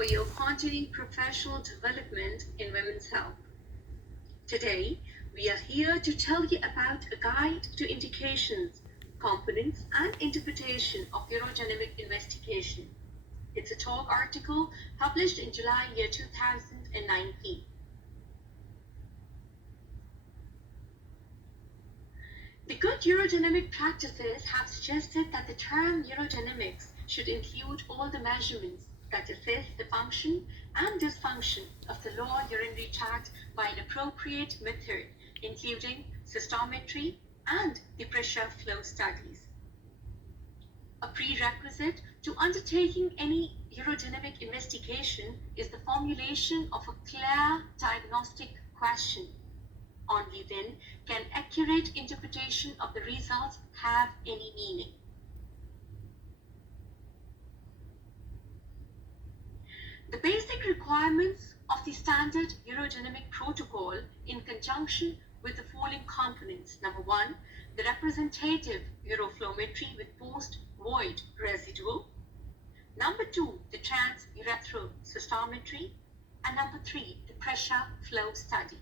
for your continuing professional development in women's health. Today, we are here to tell you about a guide to indications, components, and interpretation of urodynamic investigation. It's a talk article published in July 2019. The good urodynamic practices have suggested that the term urodynamics should include all the measurements that assess the function and dysfunction of the lower urinary tract by an appropriate method, including cystometry and the pressure flow studies. A prerequisite to undertaking any urodynamic investigation is the formulation of a clear diagnostic question. Only then can accurate interpretation of the results have any meaning. The basic requirements of the standard urodynamic protocol in conjunction with the following components. Number 1, the representative uroflowmetry with post-void residual. Number 2, the transurethral cystometry. And number 3, the pressure flow study.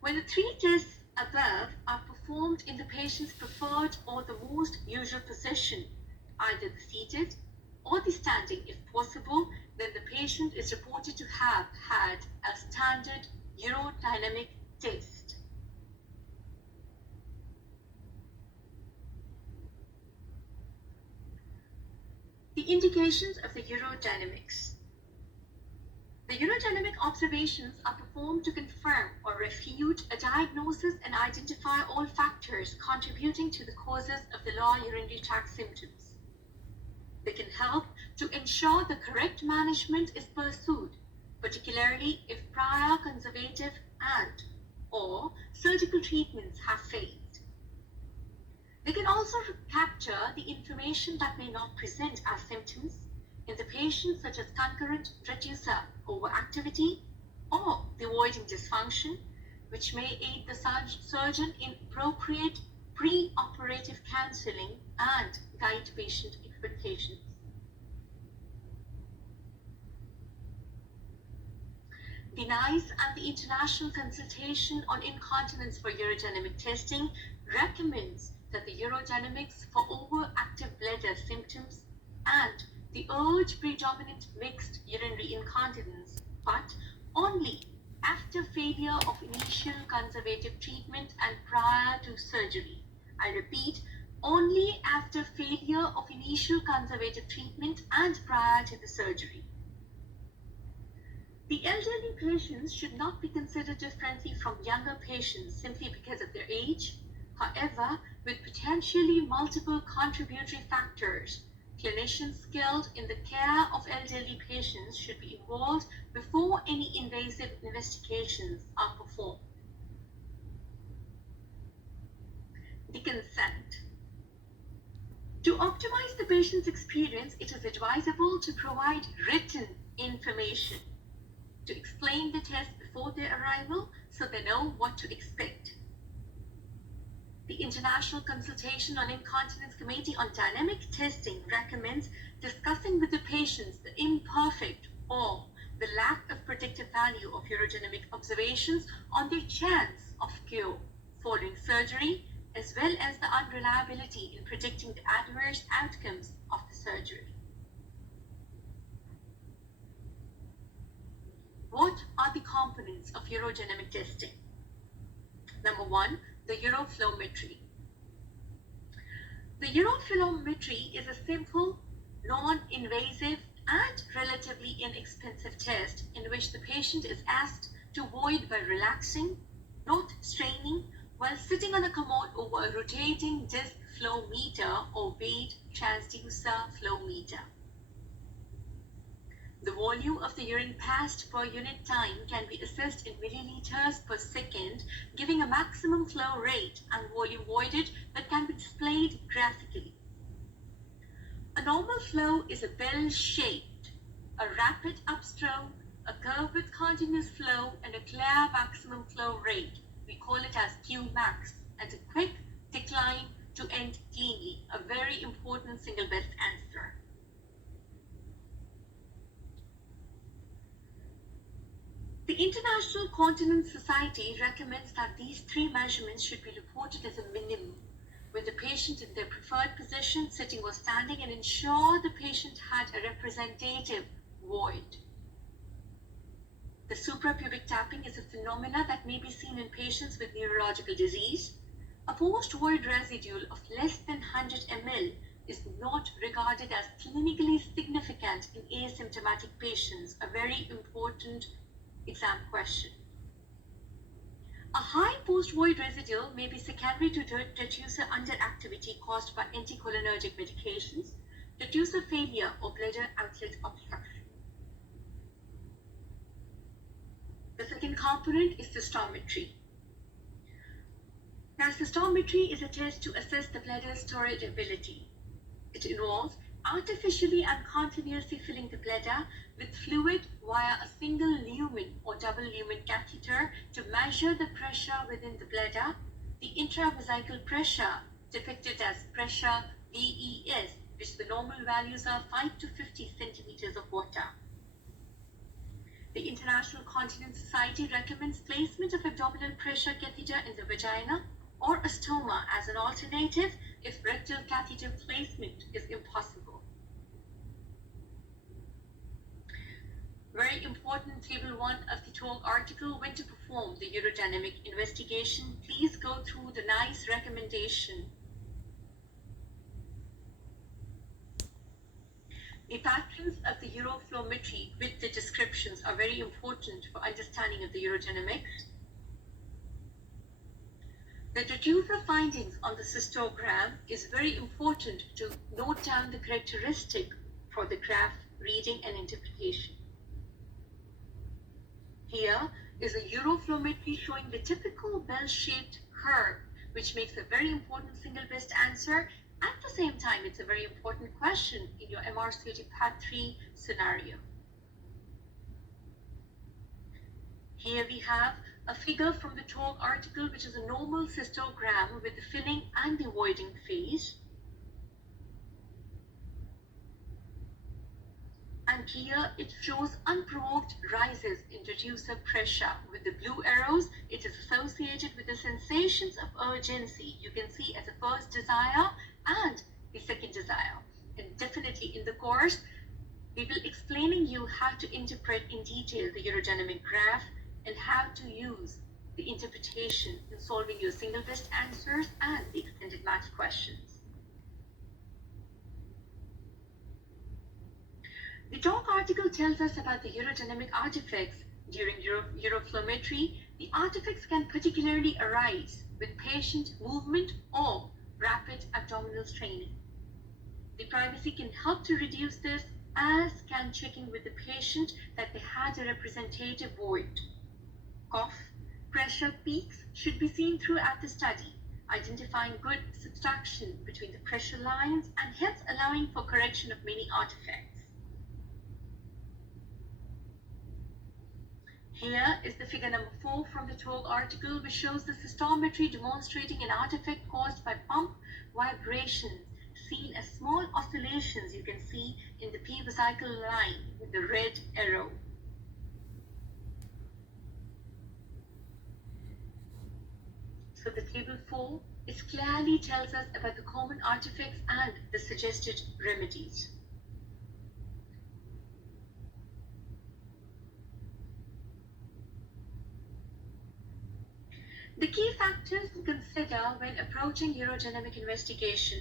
When the 3 tests above are performed in the patient's preferred or the most usual position, either the seated or the standing if possible, then the patient is reported to have had a standard urodynamic test. The indications of the urodynamics. The urodynamic observations are performed to confirm or refute a diagnosis and identify all factors contributing to the causes of the lower urinary tract symptoms. They can help to ensure the correct management is pursued, particularly if prior conservative and/or surgical treatments have failed. They can also capture the information that may not present as symptoms in the patient, such as concurrent reducer overactivity or the voiding dysfunction, which may aid the surgeon in appropriate pre-operative counseling and guide patient expectations. The NICE and the International Consultation on Incontinence for Urodynamic Testing recommends that the urodynamics for overactive bladder symptoms and the urge predominant mixed urinary incontinence, but only after failure of initial conservative treatment and prior to surgery. I repeat, only after failure of initial conservative treatment and prior to the surgery. The elderly patients should not be considered differently from younger patients simply because of their age. However, with potentially multiple contributory factors, clinicians skilled in the care of elderly patients should be involved before any invasive investigations are performed. The consent. To optimize the patient's experience, it is advisable to provide written information to explain the test before their arrival so they know what to expect. The International Consultation on Incontinence Committee on Dynamic Testing recommends discussing with the patients the imperfect or the lack of predictive value of urodynamic observations on their chance of cure following surgery, as well as the unreliability in predicting the adverse outcomes of the surgery. What are the components of urodynamic testing? Number 1, the uroflowmetry. The uroflowmetry is a simple, non-invasive, and relatively inexpensive test in which the patient is asked to void by relaxing, not straining, while sitting on a commode over a rotating disc flow meter or weight transducer flow meter. The volume of the urine passed per unit time can be assessed in milliliters per second, giving a maximum flow rate and volume voided that can be displayed graphically. A normal flow is a bell-shaped, a rapid upstroke, a curve with continuous flow, and a clear maximum flow rate. We call it as Qmax, and a quick decline to end cleanly, a very important single best answer. The International Continence Society recommends that these three measurements should be reported as a minimum, with the patient in their preferred position, sitting or standing, and ensure the patient had a representative void. The suprapubic tapping is a phenomena that may be seen in patients with neurological disease. A post-void residue of less than 100 ml is not regarded as clinically significant in asymptomatic patients, a very important exam question. A high post-void residue may be secondary to detrusor underactivity caused by anticholinergic medications, detrusor failure, or bladder outlet obstruction. The second component is cystometry. Now, cystometry is a test to assess the bladder's storage ability. It involves artificially and continuously filling the bladder with fluid via a single lumen or double lumen catheter to measure the pressure within the bladder, the intravesical pressure depicted as pressure VES, which the normal values are 5 to 50 centimeters of water. The International Continence Society recommends placement of abdominal pressure catheter in the vagina or a stoma as an alternative if rectal catheter placement is impossible. Very important, Table 1 of the talk article, when to perform the urodynamic investigation. Please go through the nice recommendation. The patterns of the uroflowmetry with the descriptions are very important for understanding of the urodynamics. The detrusor findings on the cystogram is very important to note down the characteristic for the graph reading and interpretation. Here is a uroflowmetry showing the typical bell-shaped curve, which makes a very important single best answer. At the same time, it's a very important question in your MRCOT Part 3 scenario. Here we have a figure from the talk article, which is a normal cystogram with the filling and the voiding phase. And here it shows unprovoked rises in detrusor pressure. With the blue arrows, it is associated with the sensations of urgency. You can see as a first desire and the second desire. And definitely in the course, we will explaining you how to interpret in detail the urodynamic graph and how to use the interpretation in solving your single best answers and the extended math questions. The talk article tells us about the urodynamic artifacts during uroflowmetry. The artifacts can particularly arise with patient movement or rapid abdominal straining. The privacy can help to reduce this, as can checking with the patient that they had a representative void. Cough, pressure peaks should be seen throughout the study, identifying good subtraction between the pressure lines and hence allowing for correction of many artifacts. Here is the figure number 4 from the talk article, which shows the cystometry demonstrating an artifact caused by pump vibrations, seen as small oscillations you can see in the P-vesical line with the red arrow. So the table 4, it clearly tells us about the common artifacts and the suggested remedies. The key factors to consider when approaching urodynamic investigation.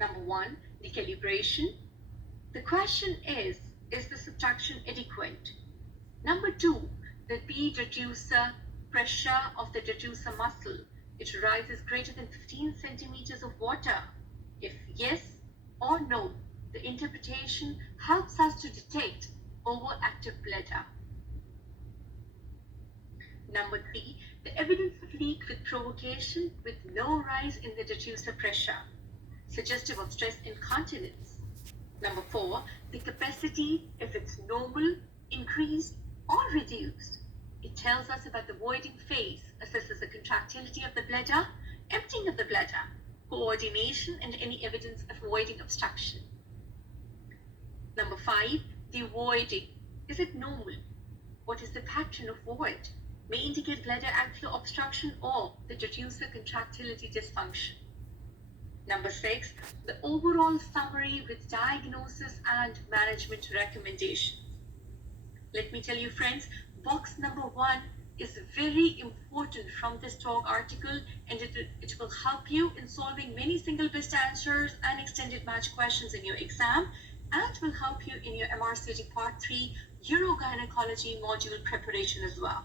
Number 1, the calibration. The question is the subtraction adequate? Number 2, the P-detrusor pressure of the detrusor muscle. It rises greater than 15 centimeters of water. If yes or no, the interpretation helps us to detect overactive bladder. Number 3, the evidence of leak with provocation with no rise in the detrusor pressure, suggestive of stress incontinence. Number 4, the capacity, if it's normal, increased, or reduced. It tells us about the voiding phase, assesses the contractility of the bladder, emptying of the bladder, coordination, and any evidence of voiding obstruction. Number 5, the voiding. Is it normal? What is the pattern of void? May indicate bladder outflow obstruction or the deducer contractility dysfunction. Number 6, the overall summary with diagnosis and management recommendations. Let me tell you, friends, box number 1 is very important from this talk article, and it will help you in solving many single best answers and extended match questions in your exam, and will help you in your MRCG Part 3 urogynecology module preparation as well.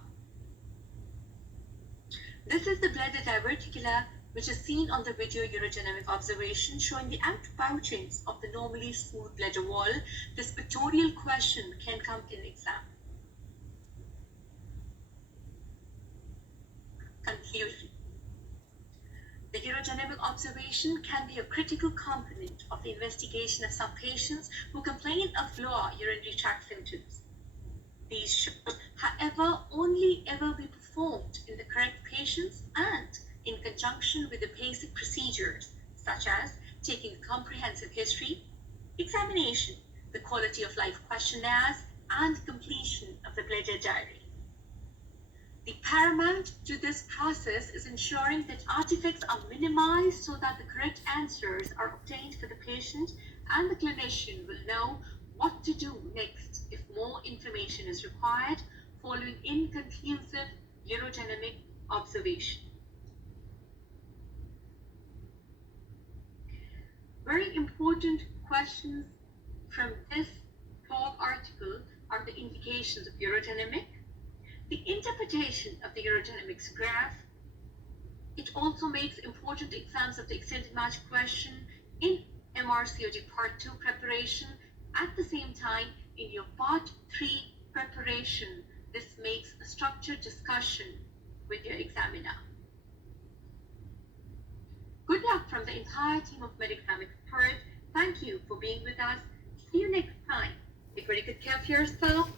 This is the bladder diverticula, which is seen on the video urodynamic observation, showing the outbouchings of the normally smooth bladder wall. This pictorial question can come in exam. Conclusion. The urodynamic observation can be a critical component of the investigation of some patients who complain of lower urinary tract symptoms. These should, however, only ever be performed in the correct patients and in conjunction with the basic procedures such as taking a comprehensive history, examination, the quality of life questionnaires, and completion of the bladder diary. The paramount to this process is ensuring that artifacts are minimized so that the correct answers are obtained for the patient, and the clinician will know what to do next if more information is required following inconclusive urodynamic observation. Very important questions from this talk article are the indications of urodynamic, the interpretation of the urodynamics graph. It also makes important exams of the extended match question in MRCOG Part 2 preparation. At the same time, in your Part 3 preparation, this makes a structured discussion with your examiner. Good luck from the entire team of Medicramic Spirit. Thank you for being with us. See you next time. Take very good care of yourself.